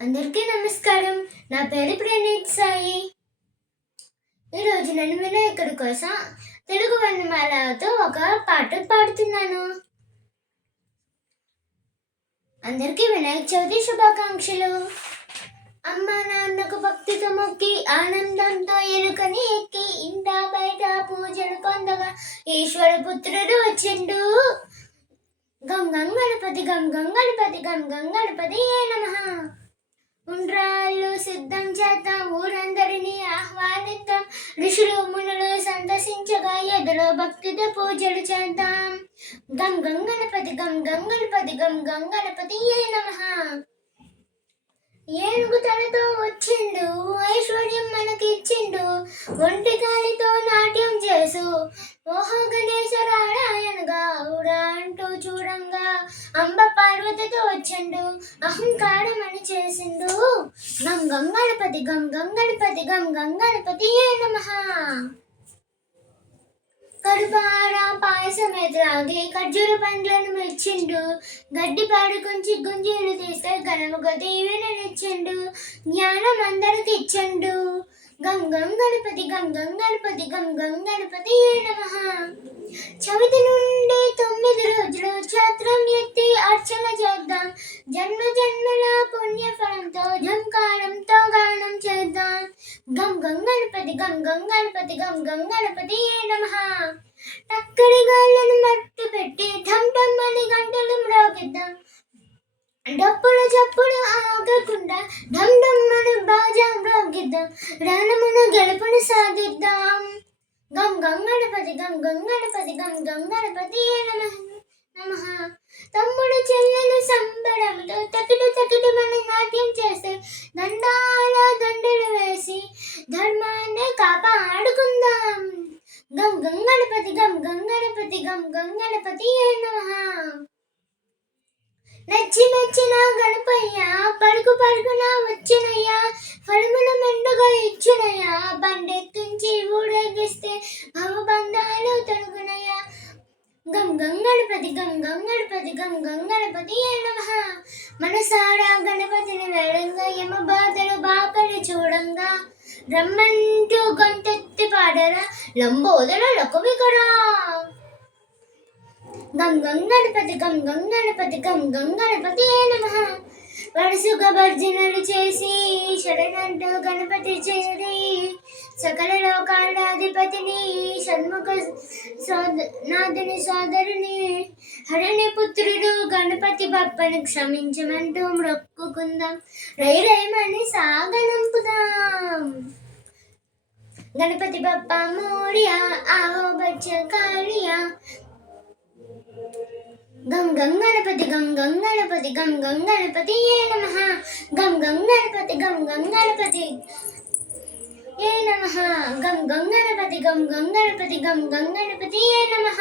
అందరికీ నమస్కారం. నా పేరు ప్రణీత్ సాయి. ఈరోజు నేను వినాయకుడి కోసం తెలుగు వర్ణమాలతో ఒక పాట పాడుతున్నాను. అందరికీ వినాయక చవితి శుభాకాంక్షలు. అమ్మ నాన్నకు భక్తితో మొక్కి ఆనందంతో ఎలుకని ఎక్కి ఇంట బయట పూజలు పొందగా ఈశ్వర పుత్రుడు వచ్చిండు. గం గం గణపతి గం గం గణపతి గం గం గణపతి ఏ నమ. ఉండ్రాళ్ళు సిద్ధం చేద్దాం. ఊరందరినీ ఆహ్వానిద్దాం. ఋషులు మునులు సందర్శించగా ఎదులో భక్తితో పూజలు చేద్దాం. గం గంగణపతి గం గంగణపతి గం గంగణపతి ఏ నమ. ఏనుగు తనతో వచ్చిండు ఐశ్వర్యం మనకి ఇచ్చిండు ఒంటి గాలితో నాట్యం చేసు. ఓహో గణేశ రాడాయనగా ఊరా అంటూ చూడంగా అంబ పార్వతితో వచ్చిండు. అహంకారం అని చేసిండు. గం గంగణపతి గం గంగణపతి గం గంగణపతి ఏ నమ. కడుపార పాయసం ఎదురాగి ఖర్జూర పండ్లను మెచ్చిండు. గడ్డి పాడుకొంచి గుంజీలు తీస్తే గణముగ దీవెననిచ్చిండు జ్ఞానం అందరికి ఇచ్చిండు గం గం గణపతి గం గం గణపతి గం గం గణపతి ఏ నమ. చవితి జన్మ జన్మల పుణ్య ఫలంతో జంకారంతో గానం చేద్దాం. గం గంగణపతి గం గంగణపతి గం గంగణపతి ఏ నమ. టక్కడి గాళ్ళను మట్టు పెట్టి ఢమ్ ఢమ్ అని గంటలు మ్రోగిద్దాం డప్పులు చప్పుడు ఆగకుండా ఢమ్ ఢమ్ అని బాజా మ్రోగిద్దాం రణమును గెలుపును సాధిద్దాం. గం గం గణపతి గం గం గణపతి గం గం గణపతి ఏ నమ. గంగణపతి గం గంగణపతి నచ్చి మెచ్చిన గణపయ్య గం గం గణపతి గం గంగణపతి ఏ నమః. మనసారా గణపతిని వేడంగా యమ బాధలు బాపలు చూడంగా. రమ్మంటూ గొంతెత్తి పాడరా లంబోదర లకుమికరా గం గం గం గం గం గం ఏ నమః. వరుసగా భర్జనలు చేసి శరణంటూ గణపతి చేరి. సకల లోకాలాధిపతిని షణ్ముఖ సోద నాథుని సోదరుని హరిణి పుత్రుడు గణపతి బప్పను క్షమించమంటూ మొక్కుకుందాం. రై సాగనంపుదాం. గణపతి బప్ప మోరియా ఆహో బచ్చ కాళియా గం గం గణపతి గం గం గణపతి గం గం గణపతి ఏ నమ. గం గం గణపతి గం గం గణపతి. నమః గం గం గణపతి గం గం గణపతి గం గం గణపతి ఏ నమః